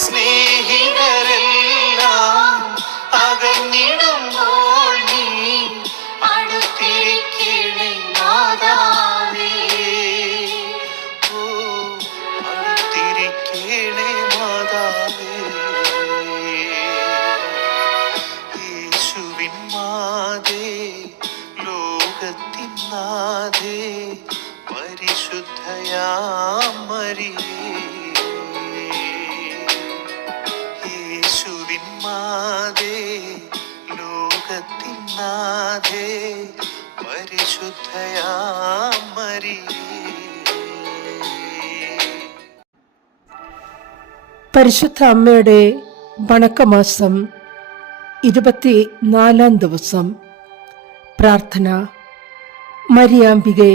സ്നേഹിതരെല്ലാം അകന്നിടുമ്പോൾ നീ അടുത്തിരിക്കണേ മാതാവേ. ഓ അടുത്തിരിക്കണേ മാതാവേ. യേശുവിൻ മാതേ, ലോകത്തിൻ നാഥേ, പരിശുദ്ധയാം മരിയേ. യേശുവിൻ മാതേ, ലോകത്തിൻ നാഥേ, പരിശുദ്ധയാം മരിയേ. പരിശുദ്ധ അമ്മയുടെ വണക്കമാസം 24 ദിവസം. പ്രാർത്ഥന. മരിയാമ്പികെ,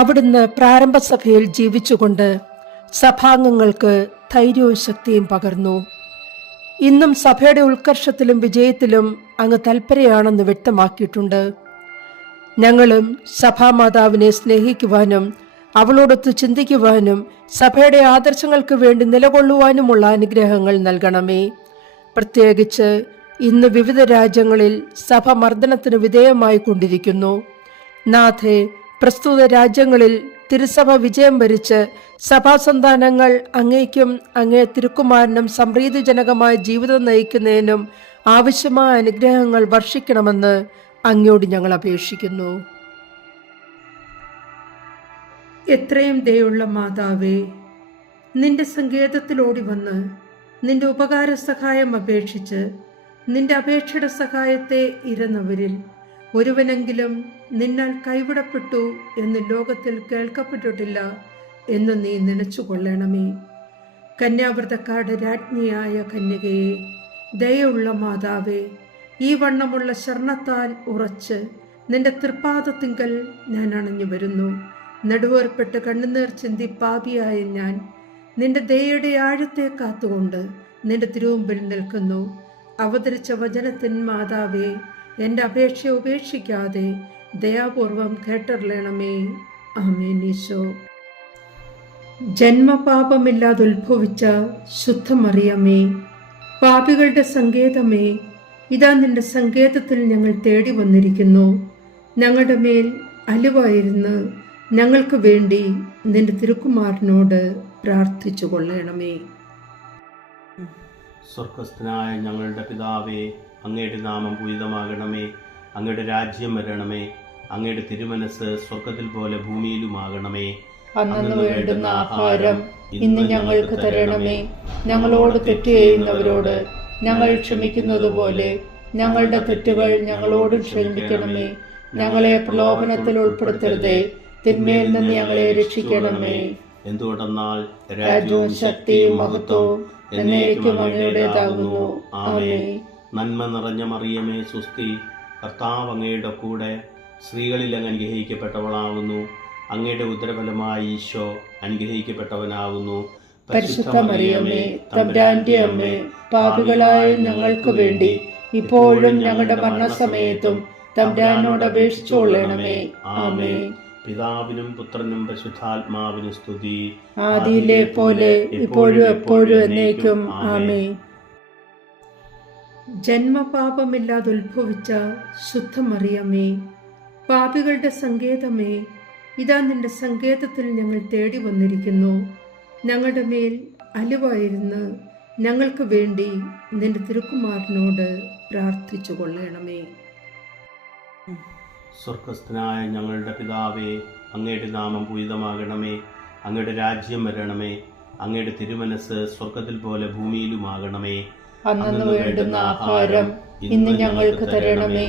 അവിടുന്ന് പ്രാരംഭ സഭയിൽ ജീവിച്ചുകൊണ്ട് സഭാംഗങ്ങൾക്ക് ധൈര്യവും ശക്തിയും പകർന്നു. ഇന്നും സഭയുടെ ഉത്കർഷത്തിലും വിജയത്തിലും അങ്ങ് തൽപരയാണെന്ന് വ്യക്തമാക്കിയിട്ടുണ്ട്. ഞങ്ങളും സഭാമാതാവിനെ സ്നേഹിക്കുവാനും അവളോടൊത്ത് ചിന്തിക്കുവാനും സഭയുടെ ആദർശങ്ങൾക്ക് വേണ്ടി നിലകൊള്ളുവാനുമുള്ള അനുഗ്രഹങ്ങൾ നൽകണമേ. പ്രത്യേകിച്ച് ഇന്ന് വിവിധ രാജ്യങ്ങളിൽ സഭ മർദ്ദനത്തിന് വിധേയമായി കൊണ്ടിരിക്കുന്നു. നാഥേ, പ്രസ്തുത രാജ്യങ്ങളിൽ തിരുസഭ വിജയം വരിച്ച് സഭാസന്താനങ്ങൾ അങ്ങേക്കും അങ്ങേ തിരുക്കുമാരനും സംപ്രീതിജനകമായ ജീവിതം നയിക്കുന്നതിനും ആവശ്യമായ അനുഗ്രഹങ്ങൾ വർഷിക്കണമെന്ന് അങ്ങയോട് ഞങ്ങൾ അപേക്ഷിക്കുന്നു. എത്രയും ദയുള്ള മാതാവേ, നിന്റെ സങ്കേതത്തിലോടി വന്ന് നിന്റെ ഉപകാര സഹായം അപേക്ഷിച്ച് നിന്റെ അപേക്ഷയുടെ സഹായത്തെ ഇരുന്നവരിൽ ഒരുവനെങ്കിലും നിന്നാൽ കൈവിടപ്പെട്ടു എന്ന് ലോകത്തിൽ കേൾക്കപ്പെട്ടിട്ടില്ല എന്ന് നീ നനച്ചുകൊള്ളണമേ. കന്യാവ്രതക്കാരുടെ രാജ്ഞിയായ കന്യകയെ, ദയുള്ള മാതാവേ, ഈ വണ്ണമുള്ള ശരണത്താൽ ഉറച്ച് നിന്റെ തൃപ്പാദത്തിങ്കൽ ഞാൻ അണഞ്ഞു വരുന്നു. നടുവേർപ്പെട്ട് കണ്ണുനീർ ചിന്തി പാപിയായ ഞാൻ നിന്റെ ദയയുടെ ആഴത്തെ കാത്തുകൊണ്ട് നിന്റെ തിരുമുമ്പിൽ നിൽക്കുന്നു. അവതരിച്ച വചനത്തിൻ മാതാവേ, എൻ്റെ അപേക്ഷ ഉപേക്ഷിക്കാതെ ദയാപൂർവം കേട്ടറിയണമേ. ആമേൻ. ഈശോ. ജന്മപാപമില്ലാതെ ഉത്ഭവിച്ച ശുദ്ധമറിയമേ, പാപികളുടെ സങ്കേതമേ, ഇതാ നിന്റെ സങ്കേതത്തിൽ ഞങ്ങൾ തേടി വന്നിരിക്കുന്നു. ഞങ്ങളുടെ മേൽ അലിവായിരുന്ന് ഞങ്ങൾക്ക് വേണ്ടി നിന്റെ തിരുക്കുമാരനോട് പ്രാർത്ഥിച്ചു കൊള്ളണമേ. സ്വർഗസ്ഥനായ ഞങ്ങളുടെ പിതാവേ, അങ്ങയുടെ നാമം പൂജിതമാകണമേ. അങ്ങയുടെ രാജ്യം വരണമേ. അങ്ങയുടെ തിരുമനസ് സ്വർഗത്തിൽ പോലെ ഭൂമിയിലുമാകണമേ. അന്നു വേണ്ടുന്ന ആഹാരം ഇന്ന് ഞങ്ങൾക്ക് തരണമേ. ഞങ്ങളോട് തെറ്റ് ചെയ്യുന്നവരോട് ഞങ്ങൾ ക്ഷമിക്കുന്നത് പോലെ ഞങ്ങളുടെ തെറ്റുകൾ ഞങ്ങളോടും ക്ഷമിക്കണമേ. ഞങ്ങളെ പ്രലോഭനത്തിൽ ഉൾപ്പെടുത്തരുതേ, തിന്മയിൽ നിന്ന് ഞങ്ങളെ രക്ഷിക്കണമേ. എന്തുകൊണ്ടെന്നാൽ രാജ്യവും ശക്തിയും മഹത്വവും എന്നേക്കും അങ്ങയുടേതാകുന്നു. ആമേൻ. നന്മ നിറഞ്ഞ മറിയമേ, സുസ്തി, കർത്താവ് അങ്ങയുടെ കൂടെ, സ്ത്രീകളിൽ അങ്ങ് അനുഗ്രഹിക്കപ്പെട്ടവളാകുന്നു. അങ്ങയുടെ ഉദരഫലമായി ഈശോ അനുഗ്രഹിക്കപ്പെട്ടവനാകുന്നു. പരിശുദ്ധ മറിയമേ, തമ്പുരാന്റെ അമ്മേ, പാപികളായ ഞങ്ങൾക്ക് വേണ്ടി ഇപ്പോഴും ഞങ്ങളുടെ മരണസമയത്തും തമ്പുരാനോട് അപേക്ഷിച്ചുകൊള്ളണമേ. ആമേൻ. പിതാവിനും പുത്രനും പരിശുദ്ധാത്മാവിനും സ്തുതി, ആദിയിലെ പോലെ ഇപ്പോഴും എപ്പോഴും എന്നേക്കും. ആമേൻ. ജന്മപാപമില്ലാതെ ഉത്ഭവിച്ച ശുദ്ധമറിയമേ, പാപികളുടെ സങ്കേതമേ, ഇതാ നിന്റെ സങ്കേതത്തിൽ ഞങ്ങൾ തേടി വന്നിരിക്കുന്നു. ഞങ്ങളുടെ മേൽ അലിവായിരുന്ന് ഞങ്ങൾക്ക് വേണ്ടി നിന്റെ തിരുക്കുമാരനോട് പ്രാർത്ഥിച്ചു കൊള്ളണമേ. സ്വർഗസ്ഥനായ ഞങ്ങളുടെ പിതാവേ, അങ്ങയുടെ നാമം പൂജിതമാകണമേ. അങ്ങയുടെ രാജ്യം വരണമേ. അങ്ങയുടെ തിരുമനസ് സ്വർഗത്തിൽ പോലെ ഭൂമിയിലുമാകണമേ. അന്നു വേണ്ടുന്ന ആഹാരം ഇന്ന് ഞങ്ങൾക്ക് തരണമേ.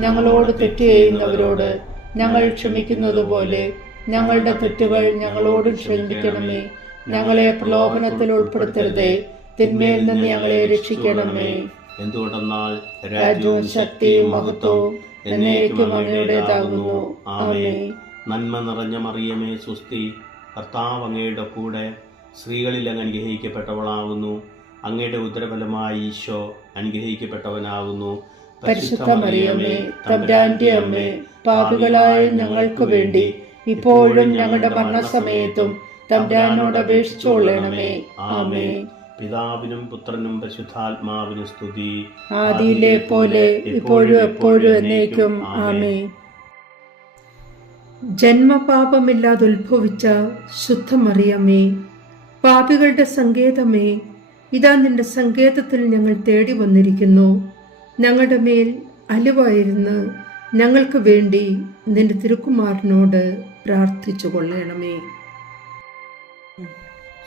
ഞങ്ങളോട് തെറ്റ് ചെയ്യുന്നവരോട് ഞങ്ങൾ ക്ഷമിക്കുന്നത് പോലെ ഞങ്ങളുടെ തെറ്റുകൾ ഞങ്ങളോടും ക്ഷമിക്കണമേ. ഞങ്ങളെ പ്രലോഭനത്തിൽ ഉൾപ്പെടുത്തരുതേ, തിന്മയിൽ നിന്ന് ഞങ്ങളെ രക്ഷിക്കണമേ. എന്തുകൊണ്ടെന്നാൽ രാജ്യവും ശക്തിയും മഹത്വവും എന്നേക്കും അങ്ങയുടേതാകുന്നു. ആമേൻ. നന്മ നിറഞ്ഞ മറിയമേ, സുസ്തി, കർത്താവ് അങ്ങയുടെ കൂടെ, സ്ത്രീകളിൽ അങ്ങ് അനുഗ്രഹിക്കപ്പെട്ടവളാകുന്നു. അങ്ങയുടെ ഉദരഫലമായി ഈശോ അനുഗ്രഹിക്കപ്പെട്ടവനാകുന്നു. പരിശുദ്ധ മറിയമേ, തമ്പുരാന്റെ അമ്മേ, പാപികളായ ഞങ്ങൾക്ക് വേണ്ടി ഇപ്പോഴും ഞങ്ങളുടെ മരണസമയത്തും തമ്പുരാനോട് അപേക്ഷിച്ചുകൊള്ളണമേ. ആമേൻ. പിതാവിനും പുത്രനും പരിശുദ്ധാത്മാവിനും സ്തുതി. ആദിയിലെ പോലെ ഇപ്പോഴും എപ്പോഴും എന്നേക്കും ആമേൻ. ജന്മപാപമില്ലാതെ ഉത്ഭവിച്ച ശുദ്ധമറിയമേ, പാപികളുടെ സങ്കേതമേ, ഇതാ നിന്റെ സങ്കേതത്തിൽ ഞങ്ങൾ തേടി വന്നിരിക്കുന്നു. ഞങ്ങളുടെ മേൽ അലിവായിരുന്ന് ഞങ്ങൾക്ക് വേണ്ടി നിന്റെ തിരുക്കുമാരനോട് പ്രാർത്ഥിച്ചു കൊള്ളണമേ.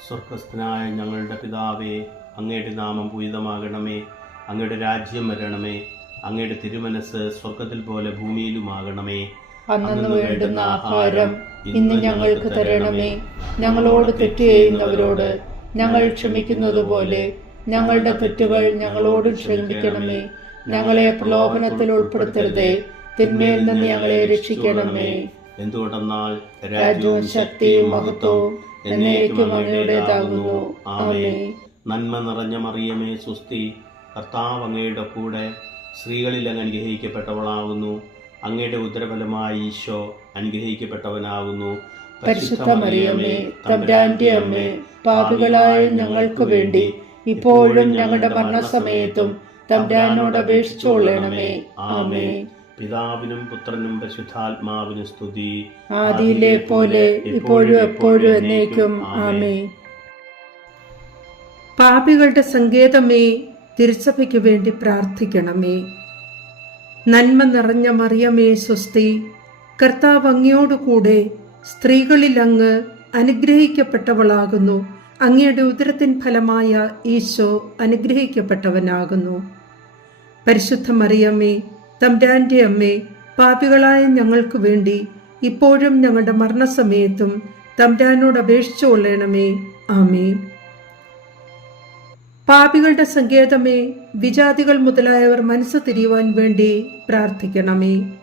സ്വർഗസ്ഥനായ ഞങ്ങളുടെ പിതാവേ, അങ്ങയുടെ നാമം പൂജിതമാകണമേ. അങ്ങയുടെ രാജ്യം വരണമേ. അങ്ങയുടെ തിരുമനസ് സ്വർഗത്തിൽ പോലെ ഭൂമിയിലുമാകണമേ. അന്നു വേണ്ടുന്ന ആഹാരം ഇന്ന് ഞങ്ങൾക്ക് തരണമേ. ഞങ്ങളോട് തെറ്റ് ചെയ്യുന്നവരോട് ഞങ്ങൾ ക്ഷമിക്കുന്നത് പോലെ ഞങ്ങളുടെ തെറ്റുകൾ ഞങ്ങളോട് ക്ഷമിക്കണമേ. ഞങ്ങളെ പ്രലോഭനത്തിൽ ഉൾപ്പെടുത്തരുതേ, തിന്മയിൽ നിന്ന് ഞങ്ങളെ രക്ഷിക്കണമേ. എന്തുകൊണ്ടെന്നാൽ രാജ്യവും ശക്തിയും മഹത്വവും എന്നേക്കും അങ്ങയുടേതാകുന്നു. ആമേൻ. നന്മ നിറഞ്ഞ മറിയമേ, സ്വസ്തി. കർത്താവ് അങ്ങയുടെ കൂടെ സ്ത്രീകളിൽ അങ്ങ് അനുഗ്രഹിക്കപ്പെട്ടവളാകുന്നു. അങ്ങയുടെ ഉദരഫലമായി ഈശോ അനുഗ്രഹിക്കപ്പെട്ടവനാകുന്നു. പരിശുദ്ധ മറിയമേ, തമ്പുരാന്റെ അമ്മേ, പാപികളായ ഞങ്ങൾക്ക് വേണ്ടി ഇപ്പോഴും ഞങ്ങളുടെ മരണസമയത്തും തമ്പുരാനോട് അപേക്ഷിച്ചുകൊള്ളണമേ. ആമേൻ. പിതാവിനും പുത്രനും പരിശുദ്ധാത്മാവിനും സ്തുതി. ആദിയിലെ പോലെ ഇപ്പോഴും എപ്പോഴും എന്നേക്കും ആമേൻ. പാപികളുടെ സങ്കേതമേ, തിരുസഭയ്ക്ക് വേണ്ടി പ്രാർത്ഥിക്കണമേ. നന്മ നിറഞ്ഞ മറിയമേ, സ്വസ്തി. കർത്താവ് അങ്ങയോടുകൂടെ സ്ത്രീകളിൽ അങ്ങ് അനുഗ്രഹിക്കപ്പെട്ടവളാകുന്നു. അങ്ങയുടെ ഉദരത്തിൻ ഫലമായ ഈശോ അനുഗ്രഹിക്കപ്പെട്ടവനാകുന്നു. പരിശുദ്ധ മറിയമ്മേ, തമ്പുരാന്റെ അമ്മേ, പാപികളായ ഞങ്ങൾക്ക് വേണ്ടി ഇപ്പോഴും ഞങ്ങളുടെ മരണസമയത്തും തമ്പുരാനോട് അപേക്ഷിച്ചു കൊള്ളണമേ. ആമേൻ. പാപികളുടെ സങ്കേതമേ, വിജാതികൾ മുതലായവർ മനസ്സ് തിരിയുവാൻ വേണ്ടി പ്രാർത്ഥിക്കണമേ.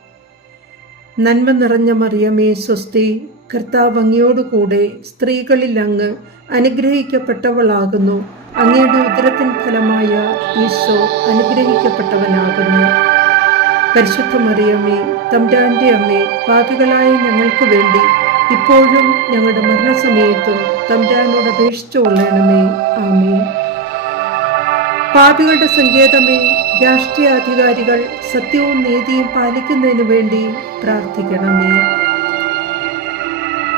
നന്മ നിറഞ്ഞ മറിയമേ, സ്വസ്തി. കർത്താവ് അങ്ങയോടുകൂടെ സ്ത്രീകളിൽ അങ്ങ് അനുഗ്രഹിക്കപ്പെട്ടവളാകുന്നു. അങ്ങയുടെ ഉദരത്തിൻ ഫലമായ ഈശോ അനുഗ്രഹിക്കപ്പെട്ടവനാകുന്നു. പരിശുദ്ധ മറിയമ്മേ, തമ്പുരാന്റെ അമ്മേ, പാപികളായ ഞങ്ങൾക്ക് വേണ്ടി ഇപ്പോഴും ഞങ്ങളുടെ മരണസമയത്തും തമ്പുരാനോട് അപേക്ഷിച്ചു കൊള്ളണമേ. ആമേൻ. പാപികളുടെ സങ്കേതമേ, രാഷ്ട്രീയാധികാരികൾ സത്യവും നീതിയും പാലിക്കുന്നതിന് വേണ്ടി പ്രാർത്ഥിക്കണമേ.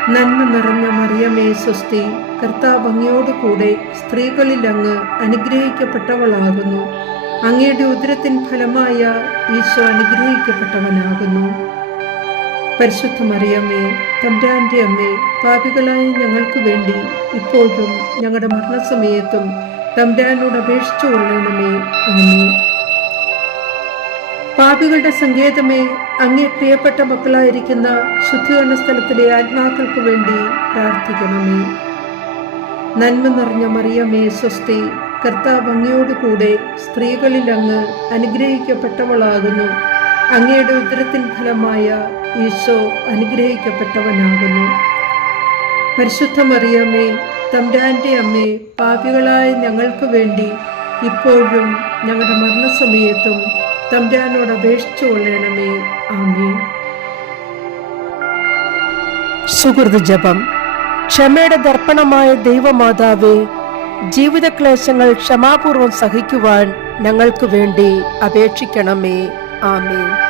നന്മ നിറഞ്ഞ മറിയമേ, സ്വസ്തി. കർത്താവ് അങ്ങയോടുകൂടെ സ്ത്രീകളിൽ അങ്ങ് അനുഗ്രഹിക്കപ്പെട്ടവളാകുന്നു. അങ്ങയുടെ ഉദരത്തിൻ ഫലമായ ഈശോ അനുഗ്രഹിക്കപ്പെട്ടവനാകുന്നു. പരിശുദ്ധ മറിയമ്മേ, തമ്പുരാന്റെ അമ്മേ, പാപികളായ ഞങ്ങൾക്ക് വേണ്ടി ഇപ്പോഴും ഞങ്ങളുടെ മരണസമയത്തും തമ്പുരാനോട് അപേക്ഷിച്ചു കൊള്ളണമേ. ആമേൻ. പാപികളുടെ സങ്കേതമേ, അങ്ങേ പ്രിയപ്പെട്ട മക്കളായിരിക്കുന്ന ശുദ്ധീകരണ സ്ഥലത്തിലെ ആത്മാക്കൾക്ക് വേണ്ടി പ്രാർത്ഥിക്കണമേ. നന്മ നിറഞ്ഞ മറിയമേ, സ്വസ്തി. കർത്താവ് അങ്ങയോടുകൂടെ സ്ത്രീകളിൽ അങ്ങ് അനുഗ്രഹിക്കപ്പെട്ടവളാകുന്നു. അങ്ങയുടെ ഉദരത്തിൻ ഫലമായ ഈശോ അനുഗ്രഹിക്കപ്പെട്ടവനാകുന്നു. പരിശുദ്ധ മറിയമേ, തമ്പുരാന്റെ അമ്മേ, പാപികളായ ഞങ്ങൾക്ക് വേണ്ടി ഇപ്പോഴും ഞങ്ങളുടെ മരണസമയത്തും തമ്പുരാനോട് അപേക്ഷിച്ചു കൊള്ളണമേ. ആമേൻ. സുഹൃത് ജപം. ക്ഷമയുടെ ദർപ്പണമായ ദൈവമാതാവേ, ജീവിതക്ലേശങ്ങൾ ക്ഷമാപൂർവം സഹിക്കുവാൻ ഞങ്ങൾക്ക് വേണ്ടി അപേക്ഷിക്കണമേ. ആമേൻ.